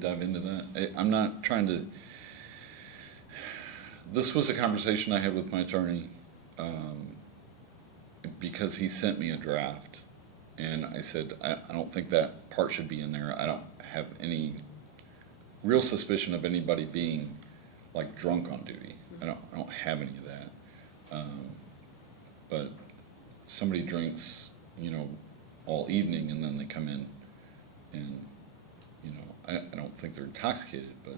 dive into that. I'm not trying to. This was a conversation I had with my attorney because he sent me a draft, and I said I don't think that part should be in there. I don't have any real suspicion of anybody being like drunk on duty. I don't have any of that. But somebody drinks, all evening, and then they come in, and I don't think they're intoxicated, but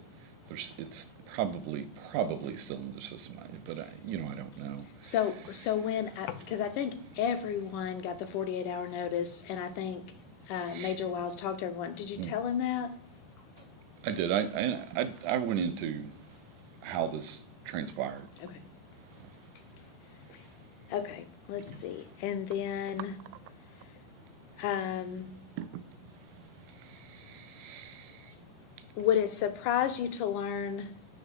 it's probably still in their system. But I don't know. So when, because I think everyone got the 48-hour notice, and I think Major Wiles talked to everyone. Did you tell him that? I did. I went into how this transpired. Okay. Okay, let's see. And then, would it surprise you to learn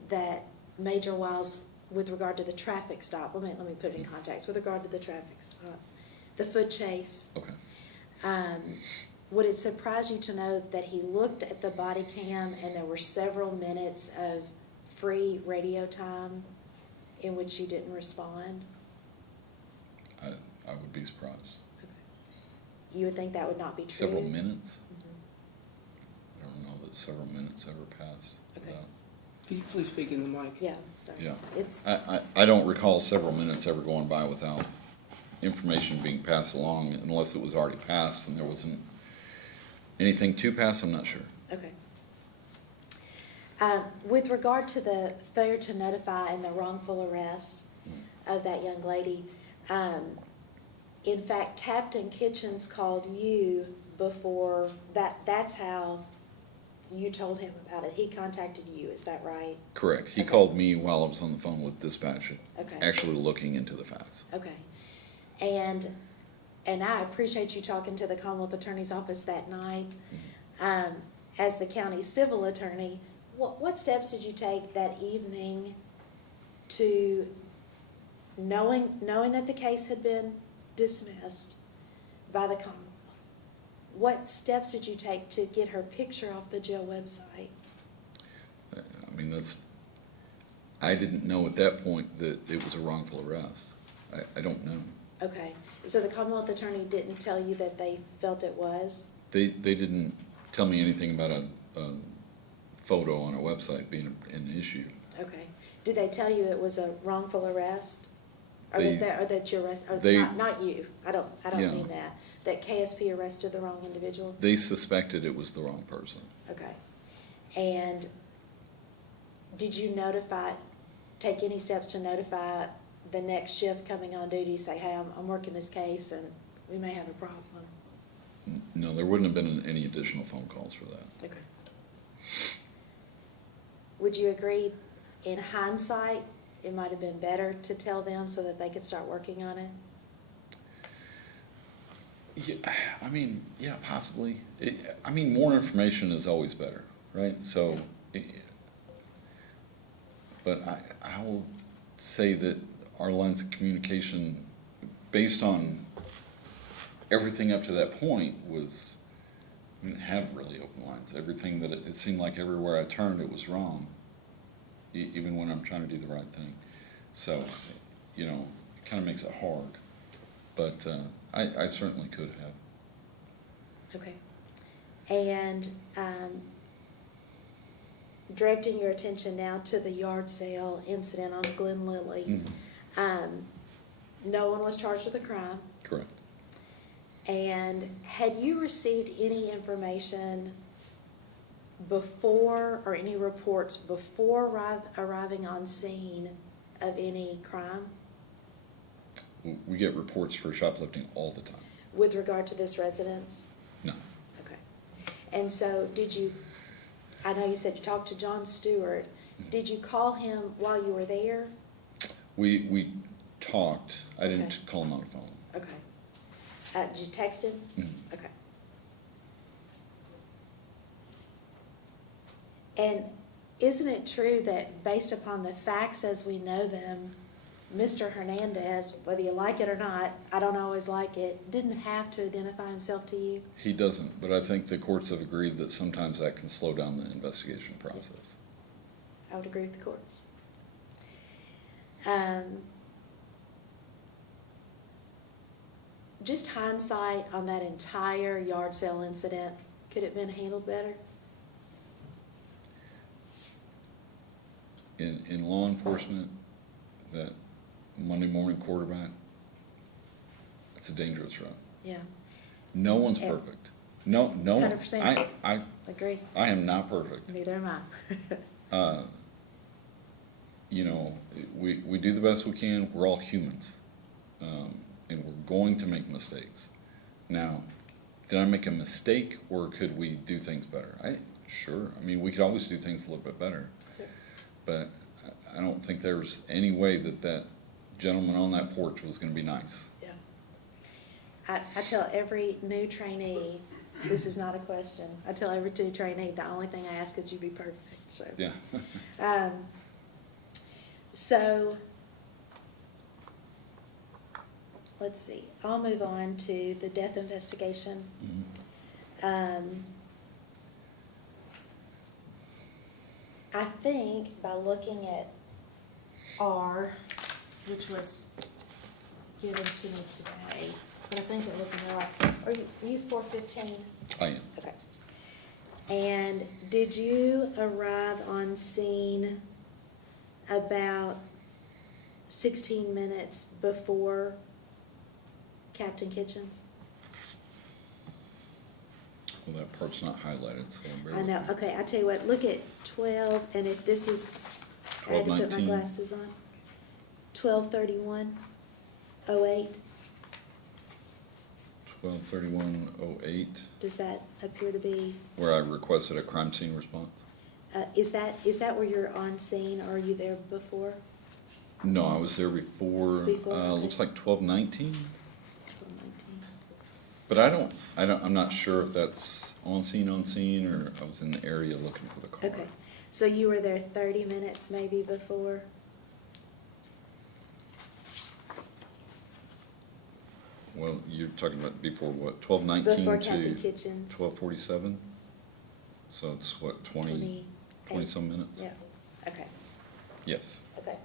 that Major Wiles, with regard to the traffic stop, let me put it in context, with regard to the traffic stop, the foot chase, Okay. Would it surprise you to know that he looked at the body cam and there were several minutes of free radio time in which you didn't respond? I would be surprised. Okay. You would think that would not be true? Several minutes? Mm-hmm. I don't know that several minutes ever passed. Okay. without- Can you please speak in the mic? Yeah, sorry. Yeah. It's, I don't recall several minutes ever going by without information being passed along, unless it was already passed and there wasn't anything to pass. I'm not sure. okay. With regard to the failure to notify and the wrongful arrest of that young lady, in fact, Captain Kitchens called you before that's how you told him about it. He contacted you, is that right? Correct. He Okay. called me while I was on the phone with dispatch, Okay. actually looking into the facts. Okay. And I appreciate you talking to the Commonwealth Attorney's Office that night. As the county civil attorney, what steps did you take that evening to, knowing that the case had been dismissed by the Commonwealth, what steps did you take to get her picture off the jail website? I mean, I didn't know at that point that it was a wrongful arrest. I don't know. Okay, so the Commonwealth Attorney didn't tell you that they felt it was? They didn't tell me anything about a photo on a website being an issue. Okay. Did they tell you it was a wrongful arrest? Or They- that you arrest, or they- not you, I don't Yeah. mean that. That KSP arrested the wrong individual? They suspected it was the wrong person. Okay. And did you take any steps to notify the next shift coming on duty, say, hey, I'm working this case and we may have a problem? No, there wouldn't have been any additional phone calls for that. Okay. Would you agree, in hindsight, it might have been better to tell them so that they could start working on it? Yeah, I mean, yeah, possibly. More information is always better, right? So, but I will say that our lines of communication, based on everything up to that point, was, we didn't have really open lines. Everything that it seemed like everywhere I turned, it was wrong, even when I'm trying to do the right thing. So, it kind of makes it hard. But I certainly could have. Okay. And directing your attention now to the yard sale incident on Glen Lily. No one was charged with a crime. Correct. And had you received any information before, or any reports before arriving on scene of any crime We get reports for shoplifting all the time. with regard to this residence? No. Okay. And so I know you said you talked to John Stewart. Did you call him while you were there? We talked. I didn't Okay. call him on the phone. Okay. Did you text him? Mhm. Okay. And isn't it true that based upon the facts as we know them, Mr. Hernandez, whether you like it or not, I don't always like it, didn't have to identify himself to you? He doesn't, but I think the courts have agreed that sometimes that can slow down the investigation process. I would agree with the courts. Just hindsight on that entire yard sale incident, could it have been handled better? In law enforcement, that Monday morning quarterback, it's a dangerous road. Yeah, No one's Yeah. perfect. No, 100%. I agree. am not perfect. Neither am I. You know, we do the best we can. We're all humans. And we're going to make mistakes. Now, did I make a mistake, or could we do things better? Sure. I mean, we could always do things a little bit better. Sure. But I don't think there's any way that that gentleman on that porch was gonna be nice. Yeah. I tell every new trainee, this is not a question, I tell every new trainee, the only thing I ask is you be perfect, so. Yeah. So, let's see, I'll move on to the death investigation. I think by looking at R, which was given to me today, but I think I'm looking right, are you 415? I am. Okay. And did you arrive on scene about 16 minutes before Captain Kitchens? Well, that part's not highlighted, so bear I with know, me. okay, I tell you what, look at 12, and if this is, I had to put my 12:19. glasses on. 12:31:08, 12/31/08, does that appear to be, where I requested a crime scene response. is that where you're on scene, or are you there before? No, I was there before, Before, okay. looks like 12:19. 12:19. But I'm not sure if that's on scene, or I was in the area looking for the car. Okay, so you were there 30 minutes maybe before? Well, you're talking about before what, 12:19 Before to Captain Kitchens? 12:47? So it's what, 20 some minutes? Yeah, okay, Yes. okay.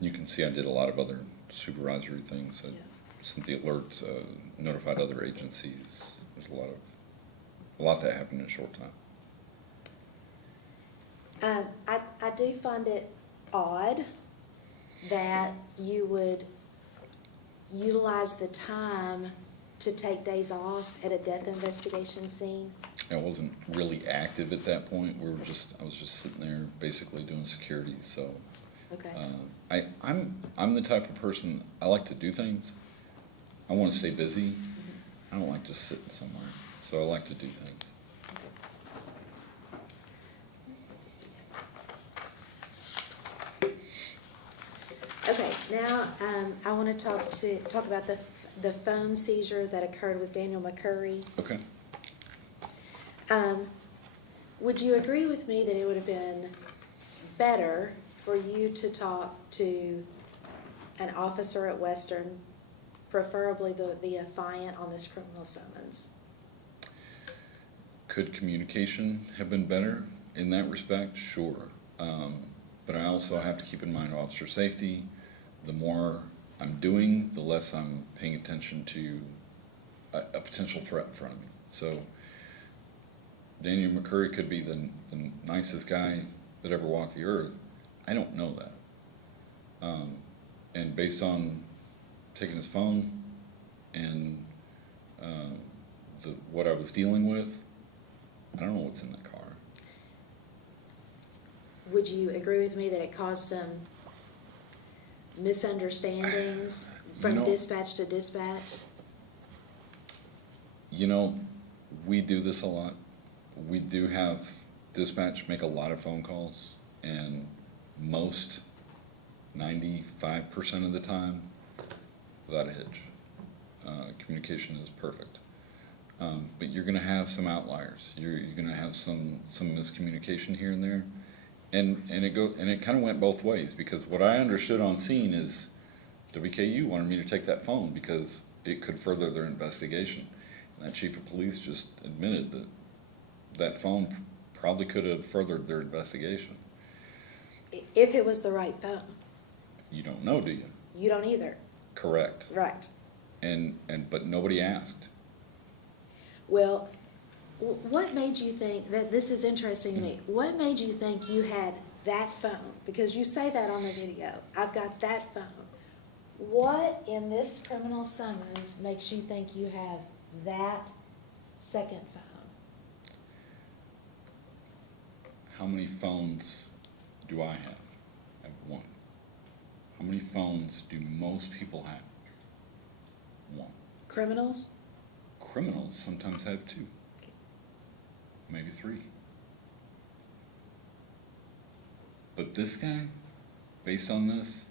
You can see I did a lot of other supervisory things. I Yeah. sent the alert, notified other agencies. There's a lot that happened in a short time. I do find it odd that you would utilize the time to take days off at a death investigation scene. I wasn't really active at that point. I was just sitting there basically doing security, so. Okay, I'm the type of person, I like to do things. I want to stay busy. I don't like just sitting somewhere, so I like to do things. okay, now, I want to talk about the phone seizure that occurred with Daniel McCurry. Okay. Would you agree with me that it would have been better for you to talk to an officer at Western, preferably the affiant on this criminal summons? Could communication have been better in that respect? Sure. But I also have to keep in mind officer safety. The more I'm doing, the less I'm paying attention to a potential threat in front of me. So Daniel McCurry could be the nicest guy that ever walked the earth. I don't know that. And based on taking his phone and what I was dealing with, I don't know what's in that car. Would you agree with me that it caused some misunderstandings from You know- dispatch to dispatch? You know, we do this a lot. We do have dispatch make a lot of phone calls, and most, 95% of the time, without a hitch. Communication is perfect. But you're gonna have some outliers. You're gonna have some miscommunication here and there. And it kind of went both ways, because what I understood on scene is WKU wanted me to take that phone because it could further their investigation. And that chief of police just admitted that that phone probably could have furthered their investigation. If it was the right phone. You don't know, do you? You don't either. Correct. Right. But nobody asked. Well, what made you think that, this is interesting to me, what made you think you had that phone? Because you say that on the video, I've got that phone. What in this criminal summons makes you think you have that second phone? How many phones do I have? I have one. How many phones do most people have? One. Criminals? Criminals sometimes have two, maybe three. But this guy, based on this,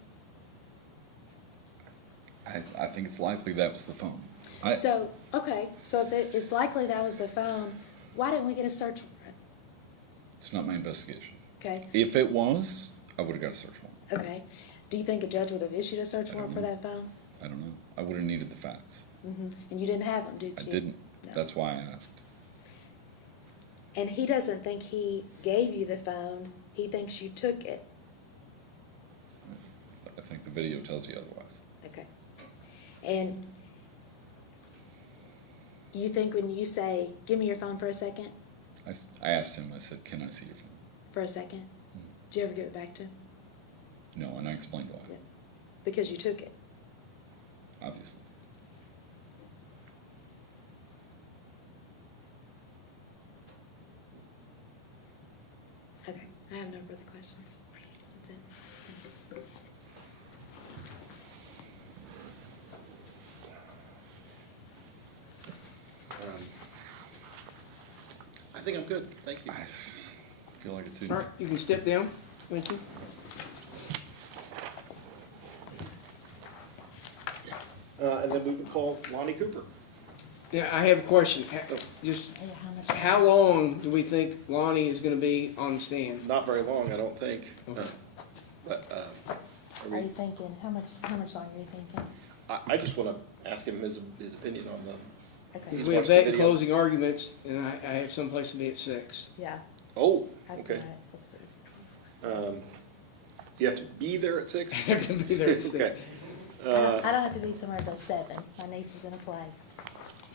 I think it's likely that was the phone. So if it's likely that was the phone, why didn't we get a search warrant? It's not my investigation. Okay, If it was, I would have got a search warrant. okay. Do you think a judge would have issued a search warrant for that phone? I don't know. I would have needed the facts. And you didn't have them, did I you? didn't. No. That's why I asked. And he doesn't think he gave you the phone, he thinks you took it. I think the video tells you otherwise. Okay. And you think when you say, give me your phone for a second, I asked him, I said, can I see your phone? for a second, did you ever give it back to him? No, and I explained why, Yeah. Because you took it. obviously. Okay, I have no further questions. That's it. I think I'm good, thank you. I feel like it too. All right, you can step down. Thank you. And then we would call Lonnie Cooper. Yeah, I have a question. Just how long do we think Lonnie is gonna be on the stand? Not very long, I don't think. Okay. But, Are you thinking, how much longer are you thinking? I just want to ask him his opinion on the, Okay, He's We have watched the that and video. closing arguments, and I have someplace to be at 6. yeah. oh, I can okay. do it. You have to be there at 6? I have to be there at Okay. 6. I don't have to be somewhere till 7. My niece is in a play.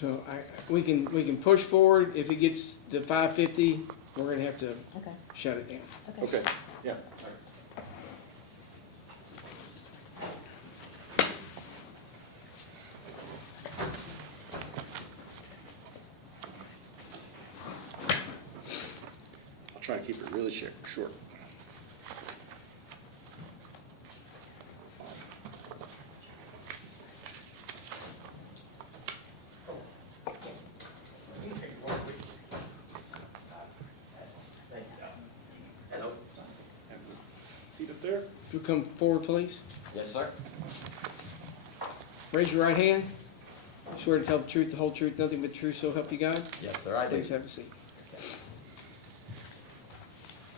So we can push forward. If it gets to 5:50, we're gonna have to Okay, shut it down. Okay, yeah. I'll try to keep it really short. Seat up there. If you'll come forward, please. Yes, sir. Raise your right hand. Swear to tell the truth, the whole truth, nothing but the truth, so help you God. Yes, sir, I do. Please have a seat.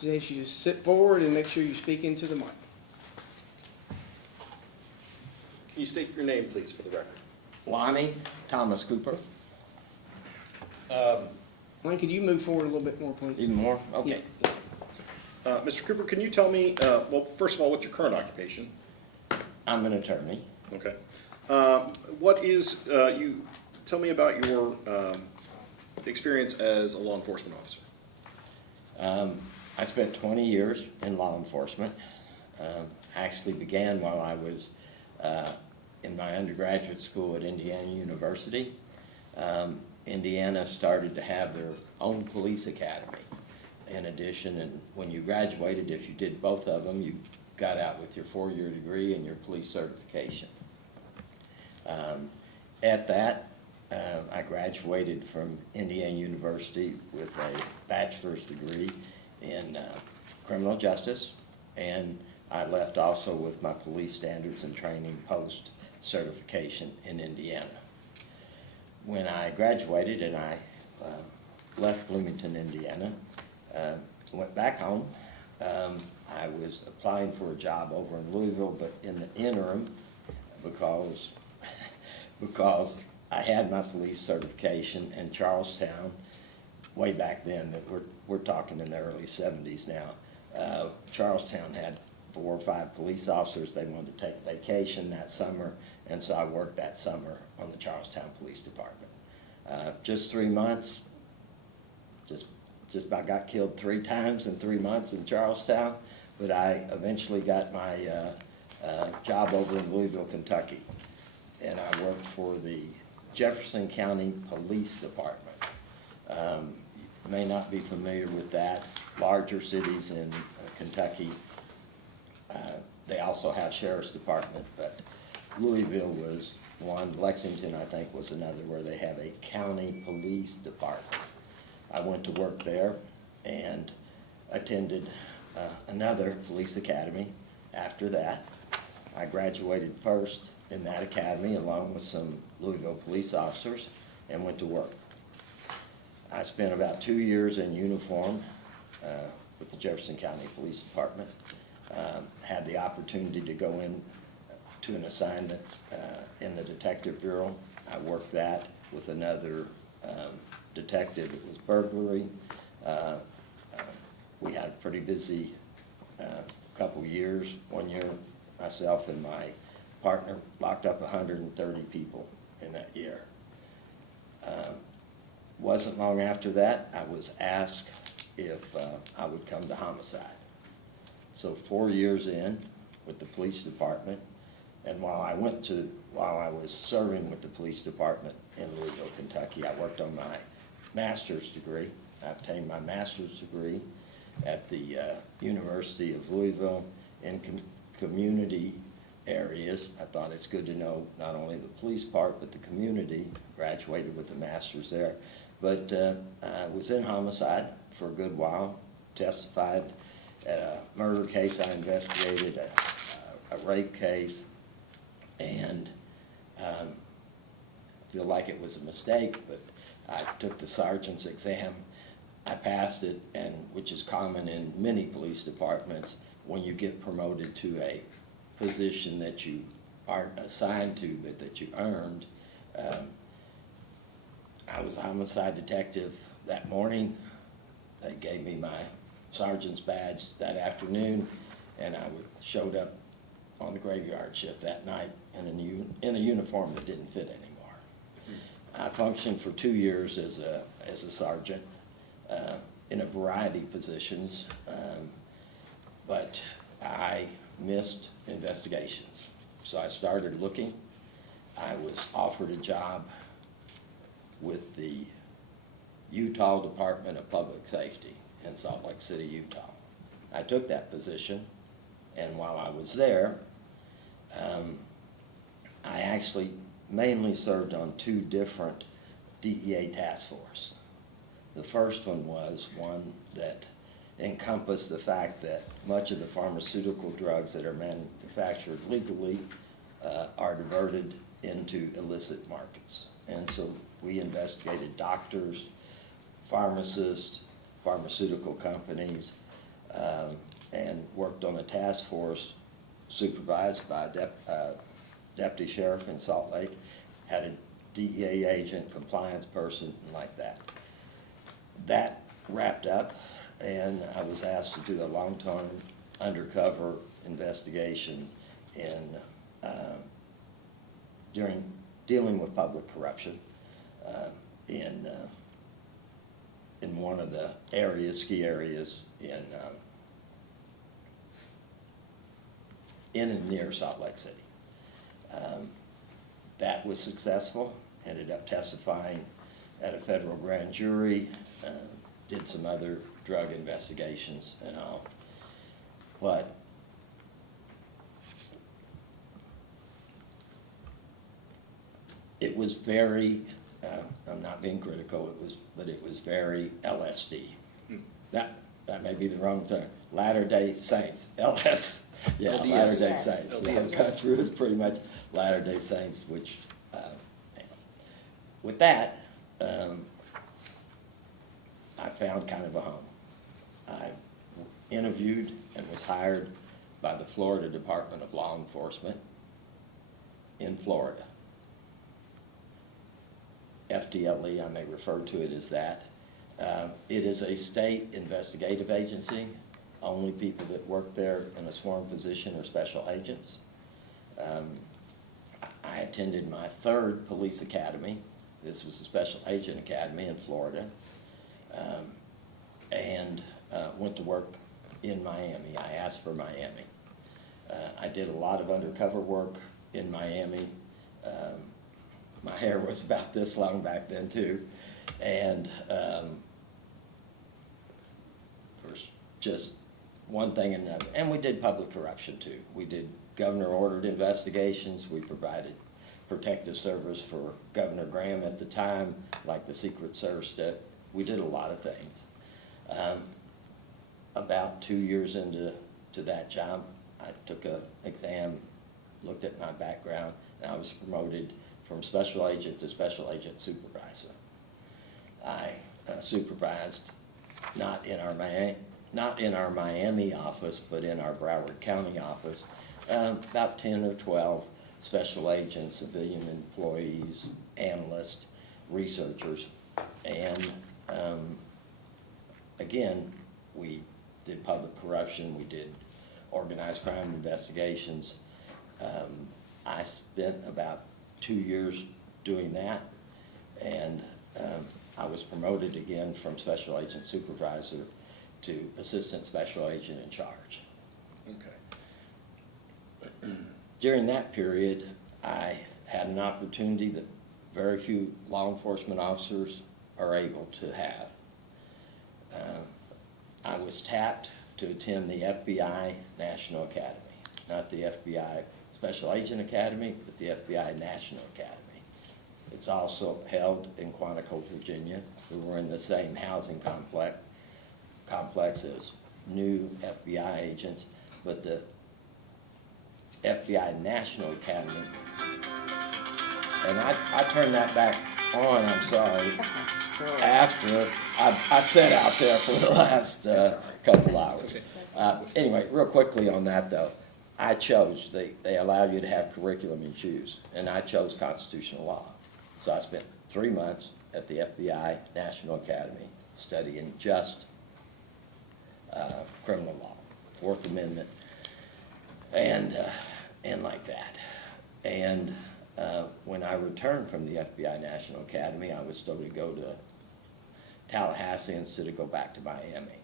Just ask you to sit forward and make sure you speak into the mic. Can you state your name, please, for the record? Lonnie Thomas Cooper. Mike, could you move forward a little bit more, please? Even more? Okay. Mr. Cooper, can you tell me, well, first of all, what's your current occupation? I'm an attorney. Okay. What is, tell me about your experience as a law enforcement officer. I spent 20 years in law enforcement. Actually began while I was in my undergraduate school at Indiana University. Indiana started to have their own police academy. In addition, and when you graduated, if you did both of them, you got out with your 4-year degree and your police certification. At that, I graduated from Indiana University with a bachelor's degree in criminal justice, and I left also with my police standards and training post certification in Indiana. When I graduated and I left Bloomington, Indiana, went back home. I was applying for a job over in Louisville, but in the interim, because I had my police certification in Charlestown, way back then, that we're talking in the early 70s now. Charlestown had 4 or 5 police officers. They wanted to take vacation that summer, and so I worked that summer on the Charlestown Police Department. Just 3 months, just about got killed 3 times in 3 months in Charlestown, but I eventually got my job over in Louisville, Kentucky, and I worked for the Jefferson County Police Department. You may not be familiar with that. Larger cities in Kentucky, they also have sheriff's department, but Louisville was one. Lexington, I think, was another, where they have a county police department. I went to work there and attended another police academy after that. I graduated first in that academy along with some Louisville police officers and went to work. I spent about 2 years in uniform with the Jefferson County Police Department. Had the opportunity to go in to an assignment in the Detective Bureau. I worked that with another detective. It was burglary. We had a pretty busy couple years. 1 year, myself and my partner locked up 130 people in that year. Wasn't long after that, I was asked if I would come to homicide. So 4 years in with the police department, and while I was serving with the police department in Louisville, Kentucky, I worked on my master's degree. I obtained my master's degree at the University of Louisville in community areas. I thought it's good to know not only the police part, but the community. Graduated with a master's there. But I was in homicide for a good while, testified at a murder case I investigated, a rape case, and feel like it was a mistake, but I took the sergeant's exam. I passed it, and which is common in many police departments when you get promoted to a position that you aren't assigned to, but that you earned. I was a homicide detective that morning. They gave me my sergeant's badge that afternoon, and I showed up on the graveyard shift that night in a uniform that didn't fit anymore. I functioned for 2 years as a sergeant in a variety of positions, but I missed investigations. So I started looking. I was offered a job with the Utah Department of Public Safety in Salt Lake City, Utah. I took that position, and while I was there, I actually mainly served on 2 different DEA task forces. The first one was one that encompassed the fact that much of the pharmaceutical drugs that are manufactured legally are diverted into illicit markets. And so we investigated doctors, pharmacists, pharmaceutical companies, and worked on a task force supervised by a deputy sheriff in Salt Lake, had a DEA agent, compliance person, and like that. That wrapped up, and I was asked to do a long-term undercover investigation during dealing with public corruption in one of the areas, ski areas in and near Salt Lake City. That was successful. Ended up testifying at a federal grand jury. Did some other drug investigations and all. But it was very, I'm not being critical, but it was very LSD. That may be the wrong term. Latter-day Saints, LS. Yeah, LDS. Latter-day Saints. The whole LDS. country was pretty much Latter-day Saints, which, with that, found kind of a home. I interviewed and was hired by the Florida Department of Law Enforcement in Florida. FDLE, I may refer to it as that. It is a state investigative agency. Only people that work there in a sworn position are special agents. I attended my 3rd police academy. This was a special agent academy in Florida. And went to work in Miami. I asked for Miami. I did a lot of undercover work in Miami. My hair was about this long back then too. And there's just one thing and another. And we did public corruption too. We did governor-ordered investigations. We provided protective service for Governor Graham at the time, like the Secret Service did. We did a lot of things. About 2 years into that job, I took an exam, looked at my background, and I was promoted from special agent to special agent supervisor. I supervised not in our Miami office, but in our Broward County office, about 10 or 12 special agents, civilian employees, analysts, researchers, and again, we did public corruption, we did organized crime investigations. I spent about 2 years doing that, and I was promoted again from special agent supervisor to assistant special agent in charge. Okay. During that period, I had an opportunity that very few law enforcement officers are able to have. I was tapped to attend the FBI National Academy, not the FBI Special Agent Academy, but the FBI National Academy. It's also held in Quantico, Virginia. We were in the same housing complex as new FBI agents, but the FBI National Academy, and I turned that back on, I'm sorry, after I sat out there for the last couple hours. Anyway, real quickly on that though, I chose, they allow you to have curriculum you choose, and I chose constitutional law. So I spent 3 months at the FBI National Academy studying just criminal law, Fourth Amendment, and like that. And when I returned from the FBI National Academy, I was told to go to Tallahassee instead of go back to Miami.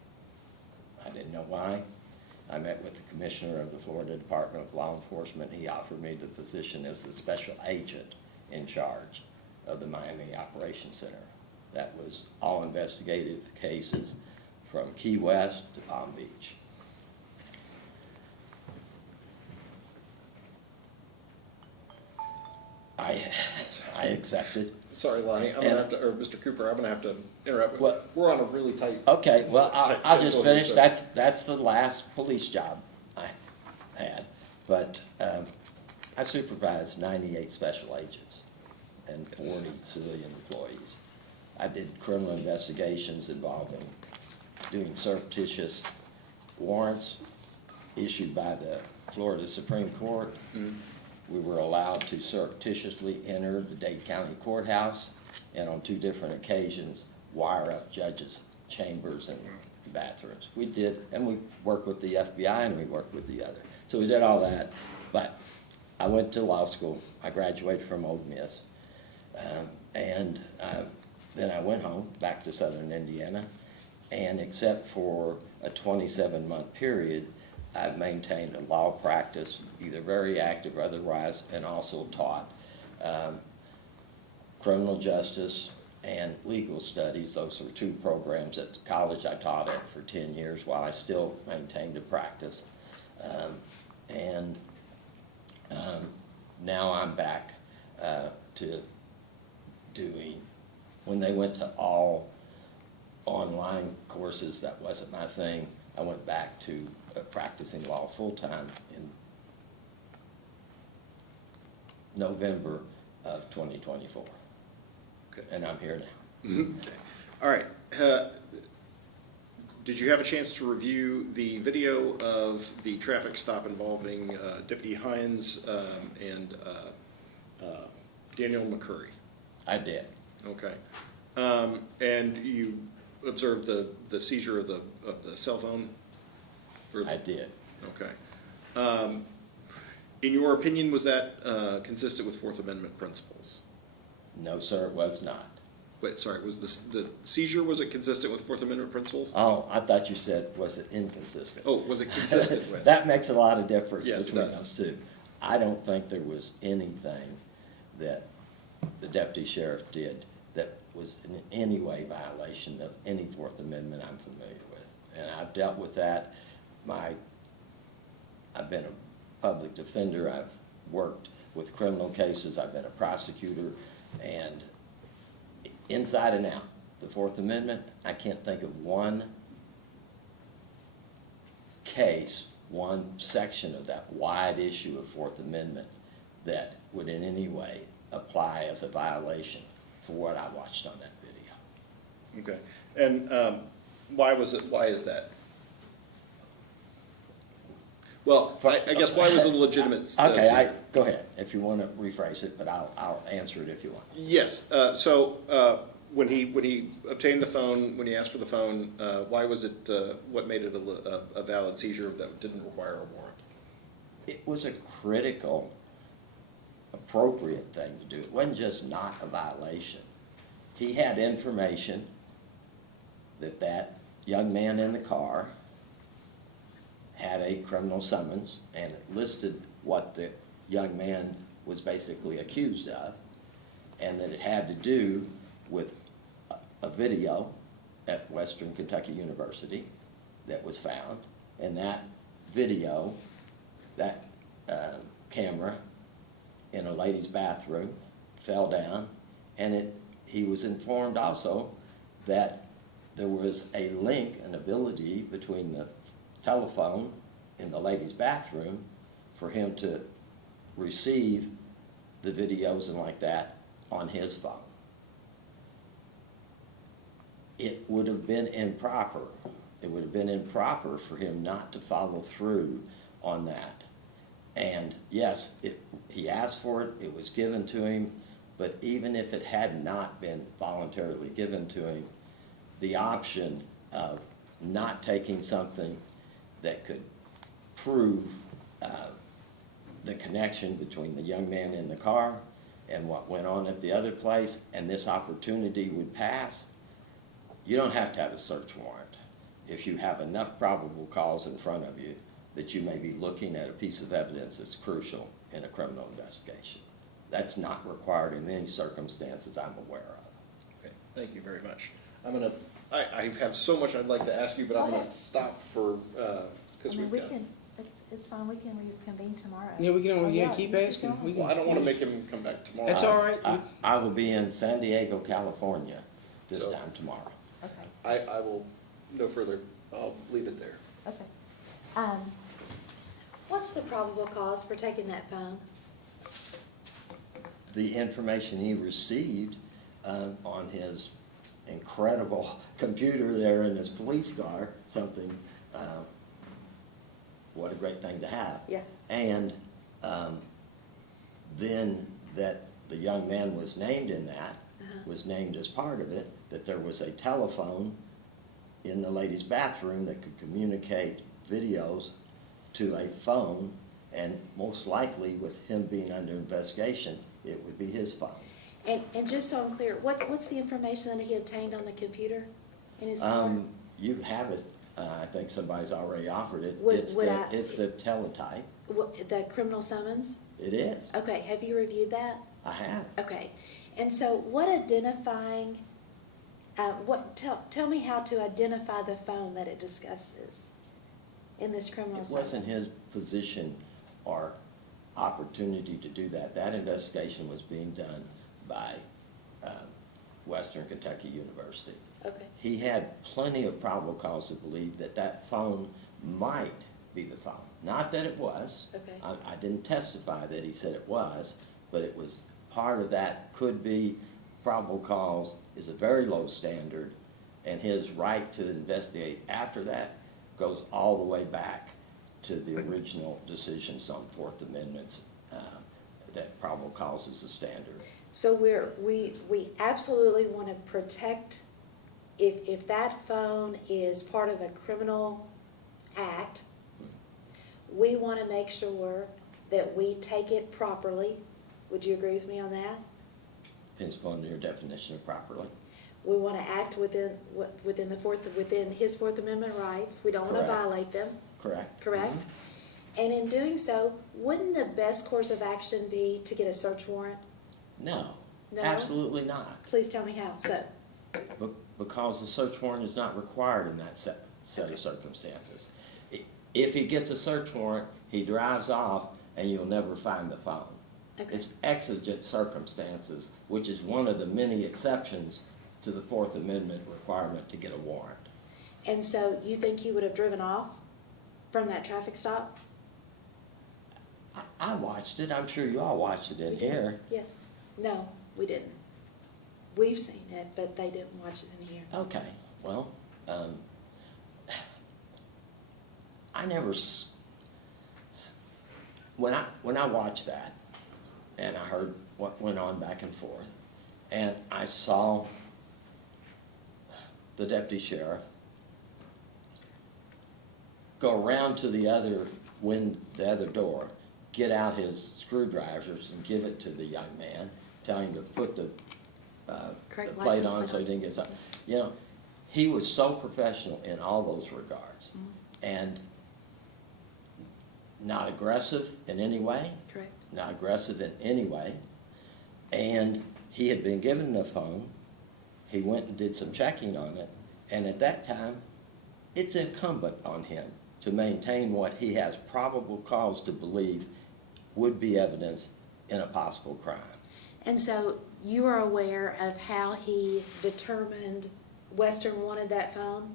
I didn't know why. I met with the commissioner of the Florida Department of Law Enforcement. He offered me the position as the special agent in charge of the Miami Operations Center. That was all investigative cases from Key West to Palm Beach. I accepted. Sorry, Lonnie, I'm gonna have to, or Mr. Cooper, I'm gonna have to interrupt. What? We're on a really tight. Okay, well, I'll just schedule finish. here, so- That's the last police job I had. But I supervised 98 special agents and 40 civilian employees. I did criminal investigations involving doing surreptitious warrants issued by the Florida Supreme Court. We were allowed to surreptitiously enter the Dade County Courthouse and on 2 different occasions wire up judges' chambers and bathrooms. We did, and we worked with the FBI and we worked with the other. So we did all that, but I went to law school. I graduated from Ole Miss. And then I went home, back to Southern Indiana, and except for a 27-month period, I've maintained a law practice, either very active or otherwise, and also taught criminal justice and legal studies. Those were 2 programs at the college I taught at for 10 years while I still maintained a practice. Now I'm back to doing, when they went to all online courses, that wasn't my thing. I went back to practicing law full-time in November of 2024. Okay. And I'm here now. All right, Did you have a chance to review the video of the traffic stop involving Deputy Heyungs and Daniel McCurry? I did. Okay. And you observed the seizure of the cell phone? Or- I did. Okay. In your opinion, was that consistent with Fourth Amendment principles? No, sir, it was not. Wait, sorry, was the seizure, was it consistent with Fourth Amendment principles? Oh, I thought you said, was it inconsistent? Oh, was it consistent with? That makes a lot of difference Yes, it between does. those two. I don't think there was anything that the deputy sheriff did that was in any way violation of any Fourth Amendment I'm familiar with. And I've dealt with that. I've been a public defender, I've worked with criminal cases, I've been a prosecutor, and inside and out, the Fourth Amendment, I can't think of one case, one section of that wide issue of Fourth Amendment that would in any way apply as a violation for what I watched on that video. Okay. And why is that? Well, I guess why was it a legitimate? Okay, go ahead, if you want to rephrase it, but I'll answer it if you want. Yes, when he obtained the phone, when he asked for the phone, why was it, what made it a valid seizure that didn't require a warrant? It was a critical, appropriate thing to do. It wasn't just not a violation. He had information that young man in the car had a criminal summons, and it listed what the young man was basically accused of, and that it had to do with a video at Western Kentucky University that was found, and that video, that camera in a lady's bathroom fell down, and he was informed also that there was a link, an ability between the telephone in the lady's bathroom for him to receive the videos and like that on his phone. It would have been improper. It would have been improper for him not to follow through on that. And yes, he asked for it, it was given to him, but even if it had not been voluntarily given to him, the option of not taking something that could prove the connection between the young man in the car and what went on at the other place, and this opportunity would pass, you don't have to have a search warrant if you have enough probable cause in front of you that you may be looking at a piece of evidence that's crucial in a criminal investigation. That's not required in any circumstances I'm aware of. Okay, thank you very much. I have so much I'd like to ask you, but I'm gonna stop for, I because mean, we've we got. can, it's fine, we can reconvene tomorrow. Yeah, we can, Oh, yeah, keep you can asking. go. We Well, I don't wanna make him come back tomorrow. That's all right. I will be in San Diego, California this So- time tomorrow. Okay, I will, no further, I'll leave it there. okay. What's the probable cause for taking that phone? The information he received on his incredible computer there in his police car, something, what a great thing to have. Yeah. And then that the young man was named in that, was named as part of it, that there was a telephone in the lady's bathroom that could communicate videos to a phone, and most likely with him being under investigation, it would be his phone. And just so I'm clear, what's the information that he obtained on the computer in his car? You have it, I think somebody's already offered it. Would It's I- it's the teletype. The criminal summons? It is. Okay, have you reviewed that? I have. Okay, and so what identifying, tell me how to identify the phone that it discusses in this criminal It summons? wasn't his position or opportunity to do that. That investigation was being done by Western Kentucky University. Okay, He had plenty of probable cause to believe that that phone might be the phone. Not that it was. Okay. I didn't testify that he said it was, but it was part of that could be. Probable cause is a very low standard, And his right to investigate after that goes all the way back to the original decisions on Fourth Amendments, that probable cause is the standard. So we absolutely want to protect, if that phone is part of a criminal act, we want to make sure that we take it properly. Would you agree with me on that? Depends upon your definition of properly. We want to act within his Fourth Amendment rights. We don't want to Correct. violate them, Correct? correct? And in doing so, wouldn't the best course of action be to get a search warrant? No, No? absolutely not. Please tell me how. So, Because the search warrant is not required in that set of circumstances. If he gets a search warrant, he drives off, and you'll never find the phone. okay. It's exigent circumstances, which is one of the many exceptions to the Fourth Amendment requirement to get a warrant. And so you think he would have driven off from that traffic stop? I watched it, I'm sure you all watched it in We did. here. Yes. No, we didn't. We've seen it, but they didn't watch it in here. Okay, well, I never, when I watched that, and I heard what went on back and forth, and I saw the deputy sheriff go around to the other door, get out his screwdrivers and give it to the young man, tell him to put the Correct plate license on plate so he on. didn't get something. You know, he was so professional in all those regards, and not aggressive in any way, Correct. not aggressive in any way, and he had been given the phone. He went and did some checking on it, and at that time, it's incumbent on him to maintain what he has probable cause to believe would be evidence in a possible crime. And so you are aware of how he determined Western wanted that phone?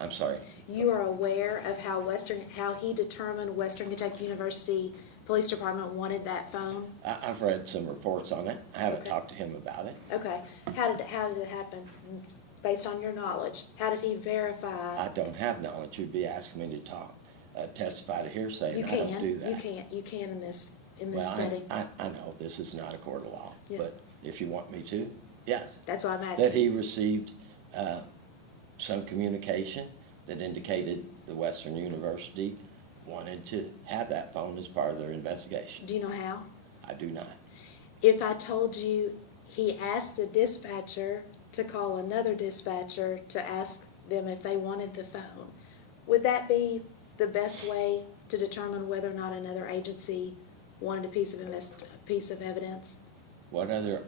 I'm sorry. You are aware of how he determined Western Kentucky University Police Department wanted that phone? I've read some reports on it. I haven't Okay. talked to him about it. Okay. How did it happen? Based on your knowledge, how did he verify? I don't have knowledge. You'd be asking me to testify to hearsay, You and I don't do that. You can in this Well, setting. I know this is not a court of law, Yeah. but if you want me to, yes. That's why I'm That asking. he received some communication that indicated the Western University wanted to have that phone as part of their investigation. Do you know how? I do not. If I told you he asked a dispatcher to call another dispatcher to ask them if they wanted the phone, would that be the best way to determine whether or not another agency wanted a piece of evidence? What other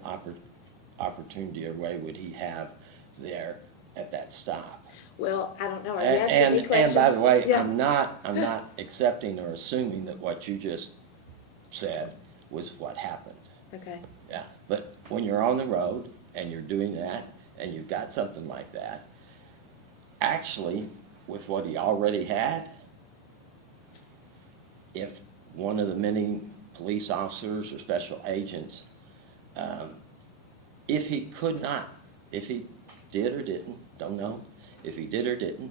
opportunity or way would he have there at that stop? Well, I don't know. Are you asking me And questions? by the way, Yeah. I'm not accepting or assuming that what you just said was what happened. Okay. Yeah, but when you're on the road and you're doing that and you've got something like that, actually, with what he already had, if one of the many police officers or special agents, if he could not, if he did or didn't, don't know, if he did or didn't,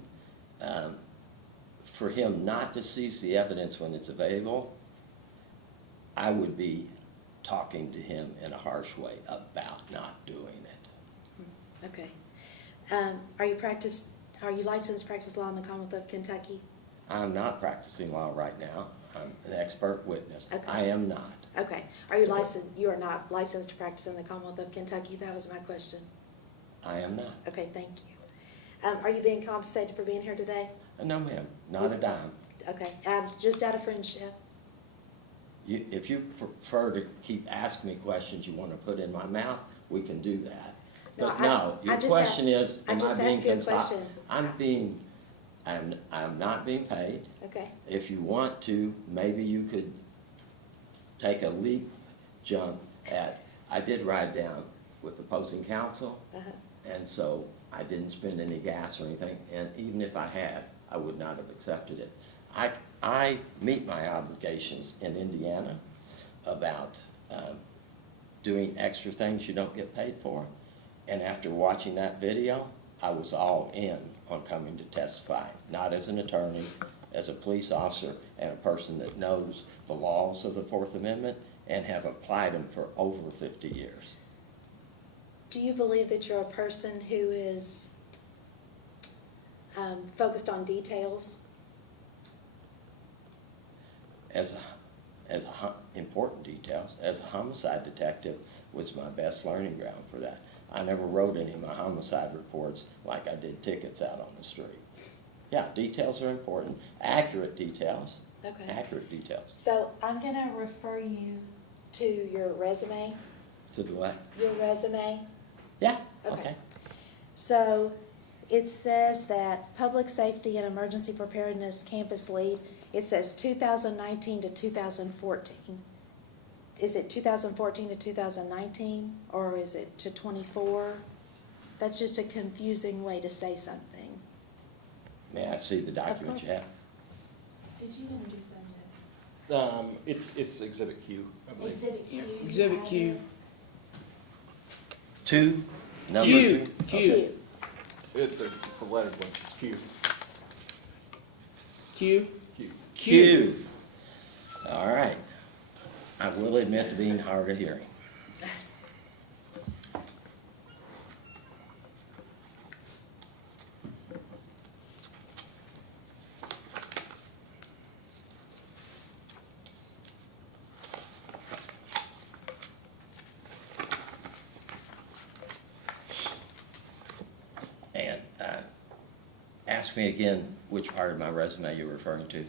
for him not to seize the evidence when it's available, I would be talking to him in a harsh way about not doing it. Okay. Are you licensed to practice law in the Commonwealth of Kentucky? I'm not practicing law right now. I'm an expert witness. Okay. I am not. Okay. Are you licensed? You are not licensed to practice in the Commonwealth of Kentucky? That was my question. I am not. Okay, thank you. Are you being compensated for being here today? No, ma'am, not a dime. Okay, just out of friendship. If you prefer to keep asking me questions you want to put in my mouth, we can do that. But no, I your just question is, I am I just being asked you a question. I'm not being paid. Okay, If you want to, maybe you could take a leap jump at, I did ride down with opposing counsel, uh-huh. and so I didn't spend any gas or anything, and even if I had, I would not have accepted it. I meet my obligations in Indiana about doing extra things you don't get paid for, and after watching that video, I was all in on coming to testify, not as an attorney, as a police officer and a person that knows the laws of the Fourth Amendment and have applied them for over 50 years. Do you believe that you're a person who is focused on details? Important details, as a homicide detective was my best learning ground for that. I never wrote any of my homicide reports like I did tickets out on the street. Yeah, details are important, accurate details. Okay. Accurate details. So I'm gonna refer you to your resume, To the what? your resume. Yeah, Okay. okay. So it says that Public Safety and Emergency Preparedness Campus Lead, it says 2019 to 2014. Is it 2014 to 2019, or is it to 24? That's just a confusing way to say something. May I see the document you have? Did you introduce them to It's Exhibit Q, I believe. Exhibit Q? Exhibit Q. 2, number? Q, Okay. Q, It's the lettered one, it's Q. Q. Q. Q. All right. I will admit to being hard of hearing. And ask me again which part of my resume you're referring to.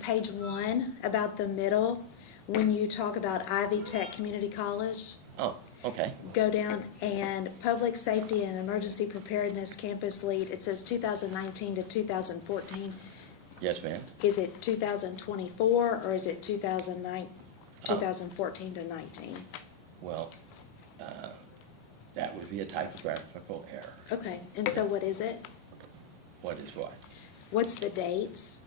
Page 1, about the middle, when you talk about Ivy Tech Community College, Oh, okay. go down and Public Safety and Emergency Preparedness Campus Lead, it says 2019 to 2014. Yes, ma'am. Is it 2024 or is it 2014 to 19? Well, that would be a typographical error. Okay, and so what is it? What is what? What's the dates?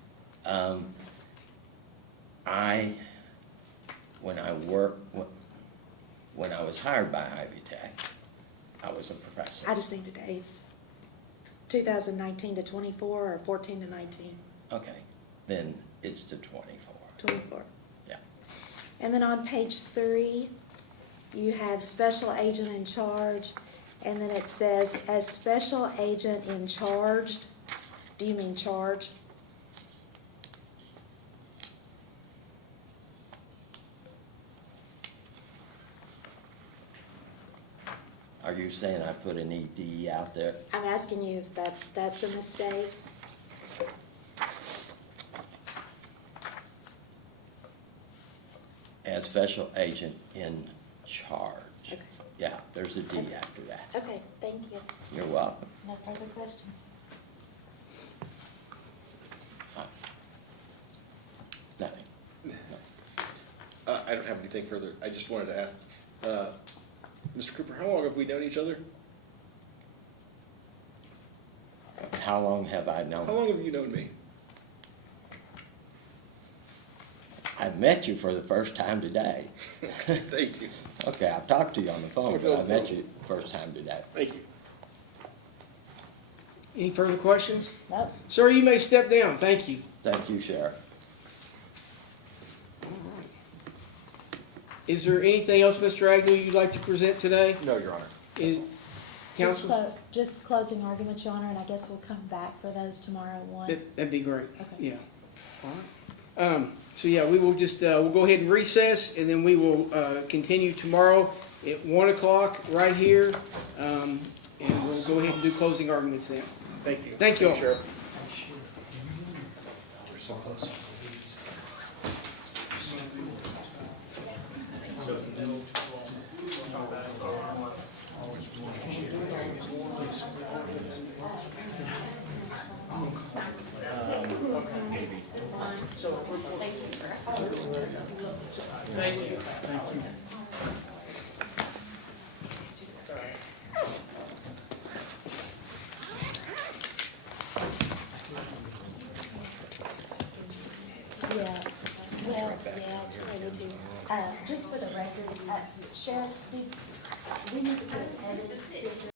When I was hired by Ivy Tech, I was a professor. I just need the dates. 2019 to 24 or 14 to 19? Okay, then it's to 24. 24. Yeah. And then on page 3, you have special agent in charge, and then it says, as special agent in charged, do you mean charge? Are you saying I put an ED out there? I'm asking you if that's a mistake. As special agent in charge. Okay. Yeah, there's a D after that. Okay, thank you. You're welcome. No further questions? Nothing. I don't have anything further. I just wanted to ask, Mr. Cooper, how long have we known each other? How long have I known? How long have you known me? I've met you for the first time today. Thank you. Okay, I've talked to you on the phone, but I met you first time today. Thank you. Any further questions? Nope. Sir, you may step down. Thank you. Thank you, Sheriff. Is there anything else, Mr. Agnew, you'd like to present today? No, Your Honor. Is, counsel? Just closing arguments, Your Honor, and I guess we'll come back for those tomorrow at 1. That'd be great. Okay. Yeah. All right. So yeah, we will just, we'll go ahead and recess, and then we will continue tomorrow at 1 o'clock right here. And we'll go ahead and do closing arguments then. Thank you. Thank you all. Sheriff. Yeah, well, yeah, it's probably too. Just for the record, Sheriff, we need to put edits